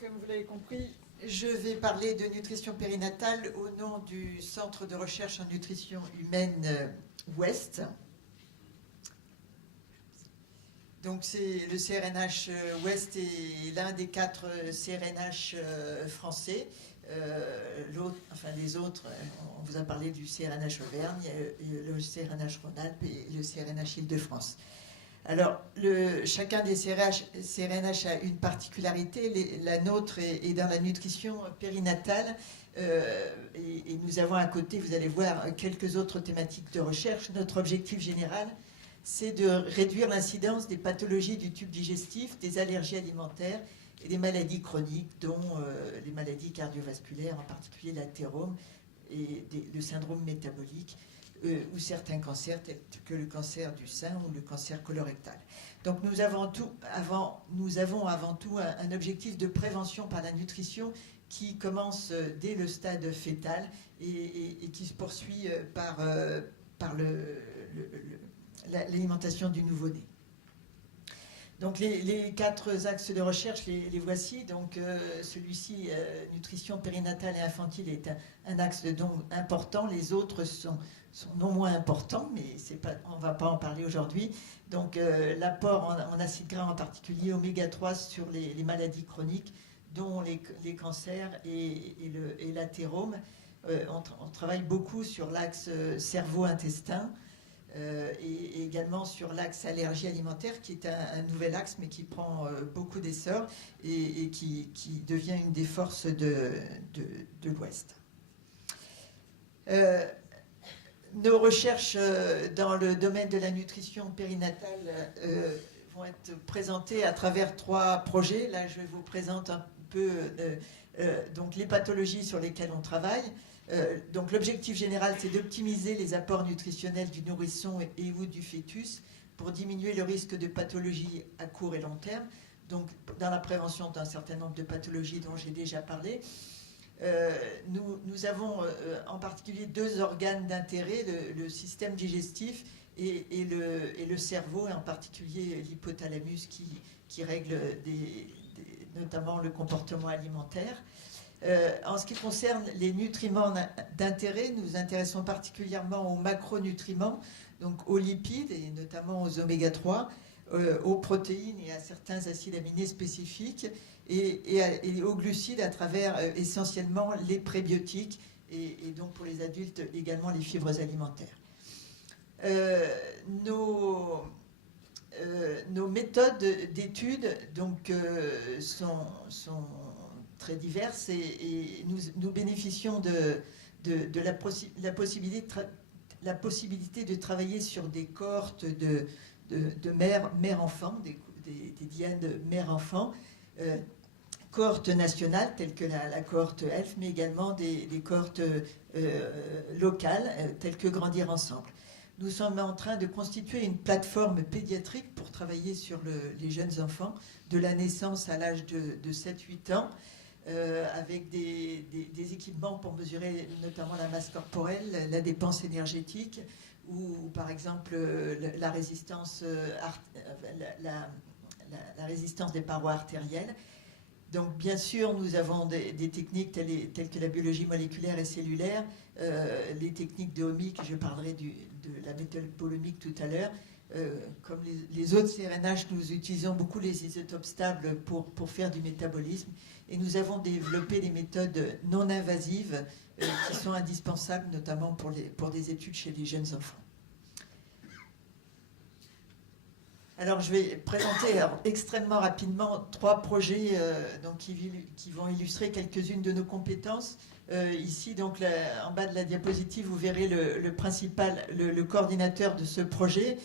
comme vous l'avez compris, je vais parler de nutrition périnatale au nom du Centre de recherche en nutrition humaine Ouest. Donc c'est le CRNH Ouest est l'un des 4 CRNH français. Les autres, on vous a parlé du CRNH Auvergne, le CRNH Rhône-Alpes et le CRNH Île-de-France. Alors, chacun des CRNH a une particularité. La nôtre est dans la nutrition périnatale. Et nous avons à côté, vous allez voir, quelques autres thématiques de recherche. Notre objectif général, c'est de réduire l'incidence des pathologies du tube digestif, des allergies alimentaires et des maladies chroniques, dont les maladies cardiovasculaires, en particulier l'athérome et le syndrome métabolique, ou certains cancers tels que le cancer du sein ou le cancer colorectal. Donc nous avons avant tout un objectif de prévention par la nutrition qui commence dès le stade fœtal et qui se poursuit par l'alimentation du nouveau-né. Donc les 4 axes de recherche, les voici. Donc celui-ci, nutrition périnatale et infantile, est un axe important. Les autres sont non moins importants, mais on ne va pas en parler aujourd'hui. Donc l'apport en acides gras, en particulier oméga 3, sur les maladies chroniques, dont les cancers et l'athérome. On travaille beaucoup sur l'axe cerveau-intestin. Et également sur l'axe allergie alimentaire, qui est un nouvel axe, mais qui prend beaucoup d'essor et qui devient une des forces de l'Ouest. Nos recherches dans le domaine de la nutrition périnatale vont être présentées à travers 3 projets. Là, je vous présente un peu donc les pathologies sur lesquelles on travaille. Donc l'objectif général, c'est d'optimiser les apports nutritionnels du nourrisson et ou du fœtus pour diminuer le risque de pathologies à court et long terme, donc dans la prévention d'un certain nombre de pathologies dont j'ai déjà parlé. Nous avons en particulier 2 organes d'intérêt, le système digestif et le cerveau, et en particulier l'hypothalamus qui règle notamment le comportement alimentaire. En ce qui concerne les nutriments d'intérêt, nous nous intéressons particulièrement aux macronutriments, donc aux lipides et notamment aux oméga 3, aux protéines et à certains acides aminés spécifiques et aux glucides à travers essentiellement les prébiotiques et donc pour les adultes également les fibres alimentaires. Nos méthodes d'études donc, sont très diverses et nous bénéficions de la possibilité de travailler sur des cohortes de mère-enfant, des dianes mère-enfant, cohortes nationales telles que la cohorte ELF, mais également des cohortes locales telles que Grandir Ensemble. Nous sommes en train de constituer une plateforme pédiatrique pour travailler sur les jeunes enfants de la naissance à l'âge de 7-8 ans, avec des équipements pour mesurer notamment la masse corporelle, la dépense énergétique ou par exemple la résistance des parois artérielles. Donc bien sûr, nous avons des techniques telles que la biologie moléculaire et cellulaire, les techniques de omique, je parlerai de la métabolomique tout à l'heure. Comme les autres CRNH, nous utilisons beaucoup les isotopes stables pour faire du métabolisme et nous avons développé des méthodes non invasives qui sont indispensables notamment pour des études chez les jeunes enfants. Alors je vais présenter extrêmement rapidement 3 projets qui vont illustrer quelques-unes de nos compétences. Ici, donc, en bas de la diapositive, vous verrez le coordinateur de ce projet.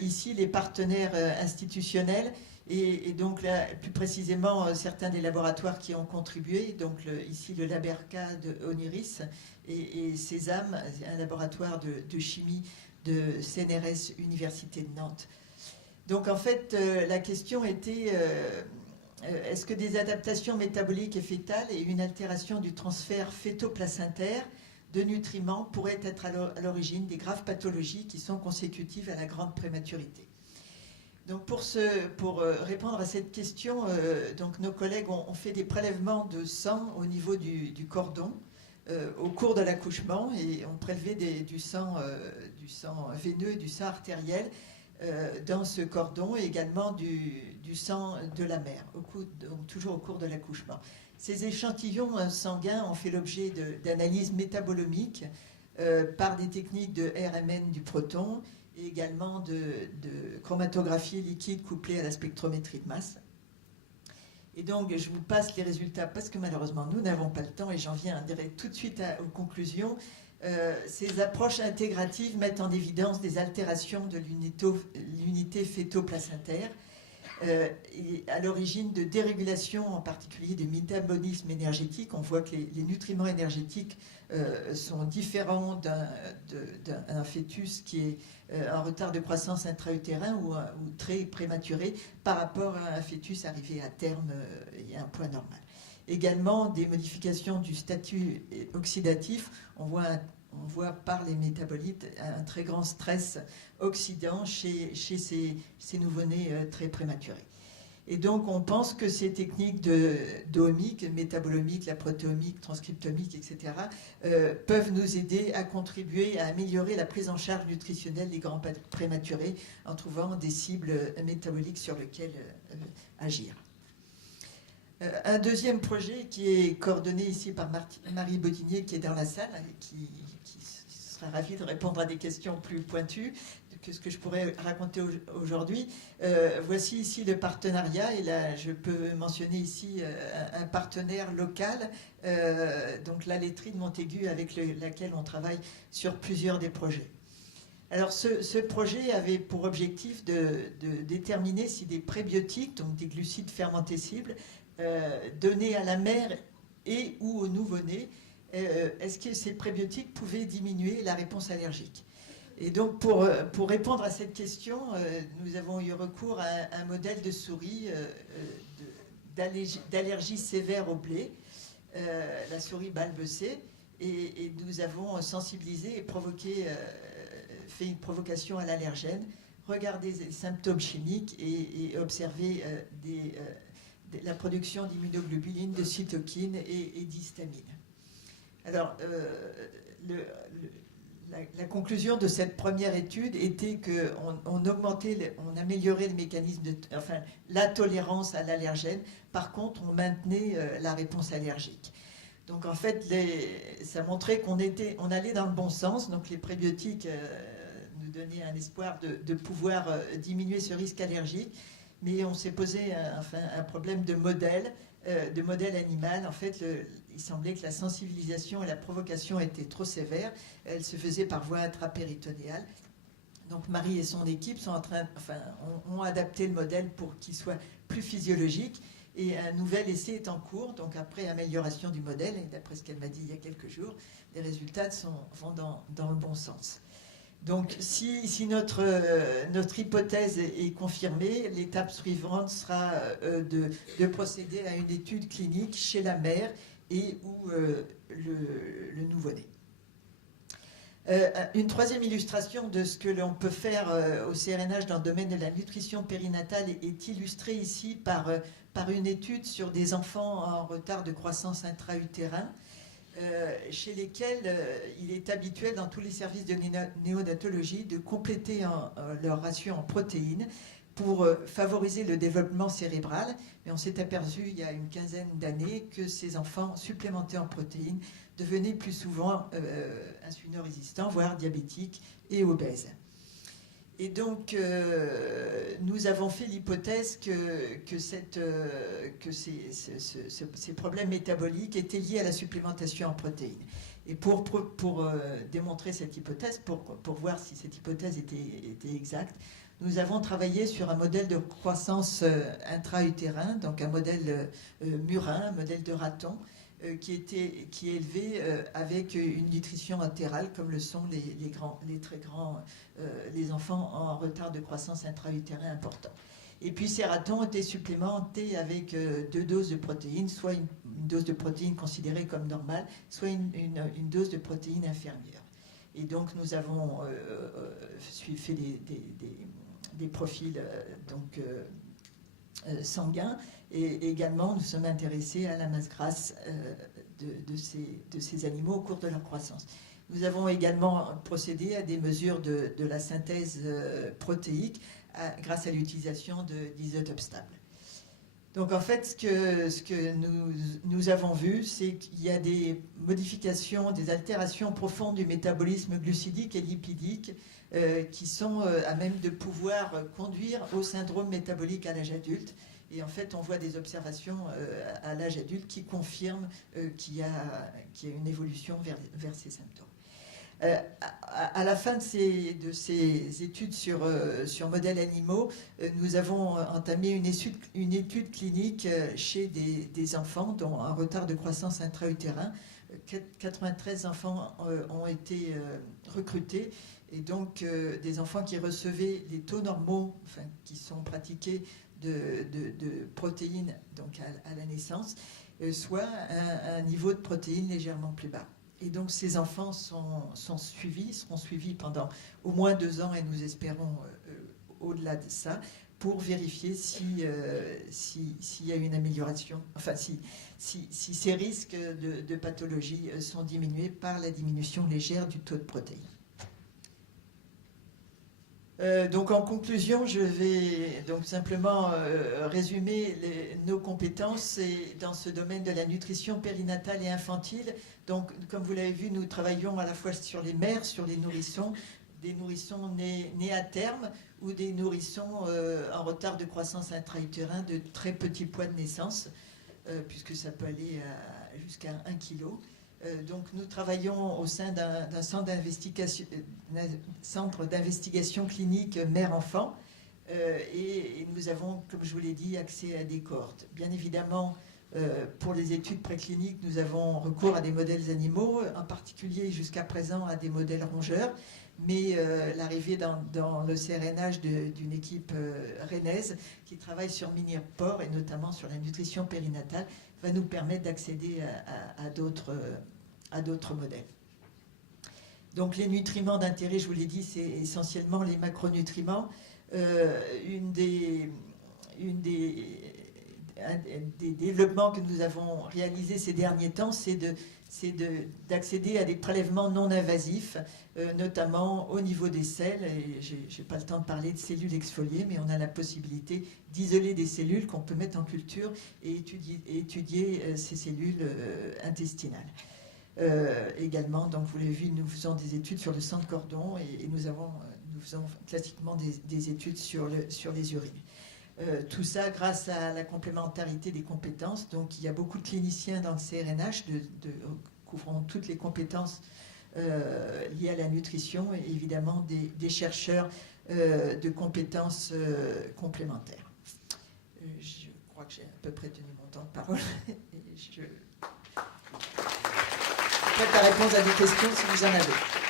Ici, les partenaires institutionnels et donc là, plus précisément certains des laboratoires qui ont contribué. Donc ici, le Laberca de Oniris et Sésame, un laboratoire de chimie de CNRS Université de Nantes. Donc en fait, la question était... est-ce que des adaptations métaboliques et fœtales et une altération du transfert fœto-placentaire de nutriments pourraient être à l'origine des graves pathologies qui sont consécutives à la grande prématurité? Donc pour répondre à cette question, donc nos collègues ont fait des prélèvements de sang au niveau du cordon au cours de l'accouchement et ont prélevé du sang veineux et du sang artériel dans ce cordon et également du sang de la mère, donc toujours au cours de l'accouchement. Ces échantillons sanguins ont fait l'objet d'analyses métabolomiques par des techniques de RMN du proton et également de chromatographie liquide couplée à la spectrométrie de masse. Et donc, je vous passe les résultats parce que malheureusement, nous n'avons pas le temps et j'en viens tout de suite aux conclusions. Ces approches intégratives mettent en évidence des altérations de l'unité fœto-placentaire et à l'origine de dérégulation, en particulier des métabolismes énergétiques. On voit que les nutriments énergétiques sont différents d'un fœtus qui est en retard de croissance intra-utérin ou très prématuré par rapport à un fœtus arrivé à terme et à un poids normal. Également, des modifications du statut oxydatif. On voit par les métabolites un très grand stress oxydant chez ces nouveau-nés très prématurés. Et donc, on pense que ces techniques d'omique, métabolomique, la protéomique, transcriptomique, etc., peuvent nous aider à contribuer à améliorer la prise en charge nutritionnelle des grands prématurés en trouvant des cibles métaboliques sur lesquelles agir. Un deuxième projet qui est coordonné ici par Marie Bodinier, qui est dans la salle, qui sera ravie de répondre à des questions plus pointues que ce que je pourrais raconter aujourd'hui. Voici ici le partenariat, et là je peux mentionner ici un partenaire local, donc la laiterie de Montaigu, avec laquelle on travaille sur plusieurs des projets. Alors ce projet avait pour objectif de déterminer si des prébiotiques, donc des glucides fermentés cibles, donnés à la mère et ou au nouveau-né, est-ce que ces prébiotiques pouvaient diminuer la réponse allergique? Et donc, pour répondre à cette question, nous avons eu recours à un modèle de souris d'allergie sévère au blé, la souris BALB-C, et nous avons sensibilisé et fait une provocation à l'allergène, regardé les symptômes chimiques et observé la production d'immunoglobulines, de cytokines et d'histamine. Alors, la conclusion de cette première étude était qu'on améliorait le mécanisme la tolérance à l'allergène. Par contre, on maintenait la réponse allergique. Donc en fait, ça montrait qu'on allait dans le bon sens. Donc les prébiotiques nous donnaient un espoir de pouvoir diminuer ce risque allergique. Mais on s'est posé un problème de modèle animal. En fait, il semblait que la sensibilisation et la provocation étaient trop sévères. Elle se faisait par voie intrapéritonéale. Donc Marie et son équipe ont adapté le modèle pour qu'il soit plus physiologique. Et un nouvel essai est en cours. Donc après amélioration du modèle, et d'après ce qu'elle m'a dit il y a quelques jours, les résultats vont dans le bon sens. Donc, si notre hypothèse est confirmée, l'étape suivante sera de procéder à une étude clinique chez la mère et ou le nouveau-né. Une troisième illustration de ce que l'on peut faire au CRNH dans le domaine de la nutrition périnatale est illustrée ici par une étude sur des enfants en retard de croissance intra-utérin. Chez lesquels il est habituel dans tous les services de néonatologie de compléter leur ration en protéines pour favoriser le développement cérébral. Mais on s'est aperçu il y a une quinzaine d'années que ces enfants supplémentés en protéines devenaient plus souvent insulino-résistants, voire diabétiques et obèses. Et donc, nous avons fait l'hypothèse que ces problèmes métaboliques étaient liés à la supplémentation en protéines. Et pour démontrer cette hypothèse, pour voir si cette hypothèse était exacte, nous avons travaillé sur un modèle de croissance intra-utérin, donc un modèle murin, un modèle de raton, qui est élevé avec une nutrition entérale, comme le sont les enfants en retard de croissance intra-utérin important. Et puis ces ratons ont été supplémentés avec 2 doses de protéines, soit une dose de protéines considérée comme normale, soit une dose de protéines inférieure. Et donc nous avons fait des profils sanguins. Et également, nous sommes intéressés à la masse grasse de ces animaux au cours de leur croissance. Nous avons également procédé à des mesures de la synthèse protéique grâce à l'utilisation d'isotopes stables. Donc en fait, ce que nous avons vu, c'est qu'il y a des modifications, des altérations profondes du métabolisme glucidique et lipidique qui sont à même de pouvoir conduire au syndrome métabolique à l'âge adulte. Et en fait, on voit des observations à l'âge adulte qui confirment qu'il y a une évolution vers ces symptômes. À la fin de ces études sur modèles animaux, nous avons entamé une étude clinique chez des enfants dont un retard de croissance intra-utérin. 93 enfants ont été recrutés, et donc des enfants qui recevaient les taux normaux, enfin, qui sont pratiqués de protéines donc à la naissance, soit un niveau de protéines légèrement plus bas. Et donc ces enfants seront suivis pendant au moins 2 ans, et nous espérons au-delà de ça, pour vérifier s'il y a une amélioration, enfin si ces risques de pathologie sont diminués par la diminution légère du taux de protéines. Donc en conclusion, je vais donc simplement résumer nos compétences dans ce domaine de la nutrition périnatale et infantile. Donc comme vous l'avez vu, nous travaillons à la fois sur les mères, sur les nourrissons, des nourrissons nés à terme ou des nourrissons en retard de croissance intra-utérin de très petits poids de naissance, puisque ça peut aller jusqu'à 1 kg. Donc nous travaillons au sein d'un centre d'investigation clinique mère-enfant, et nous avons, comme je vous l'ai dit, accès à des cohortes. Bien évidemment, pour les études précliniques, nous avons recours à des modèles animaux, en particulier jusqu'à présent à des modèles rongeurs, mais l'arrivée dans le CRNH d'une équipe rennaise qui travaille sur mini-porcs et notamment sur la nutrition périnatale va nous permettre d'accéder à d'autres modèles. Donc les nutriments d'intérêt, je vous l'ai dit, c'est essentiellement les macronutriments. Un des développements que nous avons réalisés ces derniers temps, c'est d'accéder à des prélèvements non invasifs, notamment au niveau des selles. Et je n'ai pas le temps de parler de cellules exfoliées, mais on a la possibilité d'isoler des cellules qu'on peut mettre en culture et étudier ces cellules intestinales. Également, donc vous l'avez vu, nous faisons des études sur le sang de cordon, et nous faisons classiquement des études sur les urines. Tout ça grâce à la complémentarité des compétences. Donc il y a beaucoup de cliniciens dans le CRNH couvrant toutes les compétences liées à la nutrition, et évidemment des chercheurs de compétences complémentaires. Je crois que j'ai à peu près tenu mon temps de parole. Et je suis prête à répondre à des questions si vous en avez.